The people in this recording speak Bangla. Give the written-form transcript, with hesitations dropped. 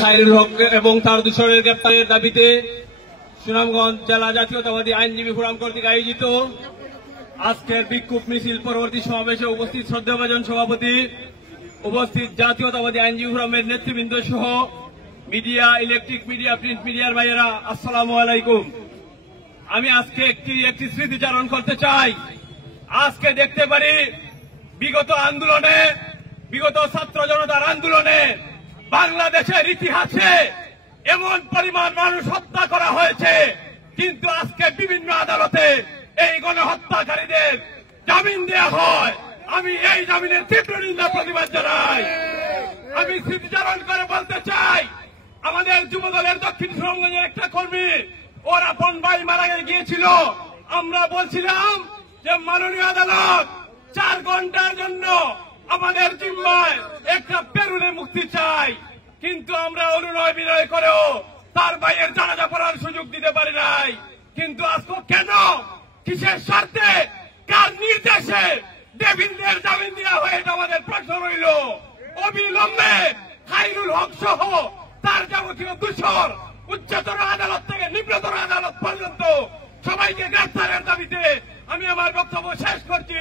খায়রুল হক এবং তার দূষণের গ্রেপ্তারের দাবিতে সুনামগঞ্জ জেলা জাতীয়তাবাদী আইনজীবী ফোরাম কর্তৃক আয়োজিত আজকের বিক্ষোভ মিছিল পরবর্তী সমাবেশে উপস্থিত শ্রদ্ধাভাজন সভাপতি, উপস্থিত জাতীয়তাবাদী আইনজীবী ফোরামের নেতৃবৃন্দ সহ মিডিয়া, ইলেকট্রিক মিডিয়া, প্রিন্ট মিডিয়ার ভাইয়েরা, আসসালামু আলাইকুম। আমি আজকে একটি স্মৃতিচারণ করতে চাই। আজকে দেখতে পারি বিগত ছাত্র জনতার আন্দোলনে বাংলাদেশের ইতিহাসে এমন পরিমাণ মানুষ হত্যা করা হয়েছে, কিন্তু আজকে বিভিন্ন আদালতে এই গণহত্যাকারীদের জামিন দেওয়া হয়। আমি এই জামিনের তীব্র নিন্দা প্রতিবাদ জানাই। আমি স্মৃতিচারণ করে বলতে চাই, আমাদের যুবদলের দক্ষিণ সুনামগঞ্জের একটা কর্মী, ওর আপন ভাই মারা গিয়েছিল। আমরা বলছিলাম যে মাননীয় আদালত 4 ঘন্টার জন্য আমাদের জিম্মায় একটা পেরুনে মুক্তি চাই, কিন্তু আমরা অনুনয় বিনয় করেও তার ভাইয়ের জানাজা পড়ার সুযোগ দিতে পারি নাই। কিন্তু আজকে কেন, কিসের স্বার্থে, কার নির্দেশে ডেভিলদের জামিন দেওয়া হয়, এটা আমাদের প্রশ্ন রইল। অবিলম্বে খায়রুল হক সহ তার যাবতীয় দূষণ উচ্চতর আদালত থেকে নিম্নতর আদালত পর্যন্ত সবাইকে গ্রেফতারের দাবিতে আমি আমার বক্তব্য শেষ করছি।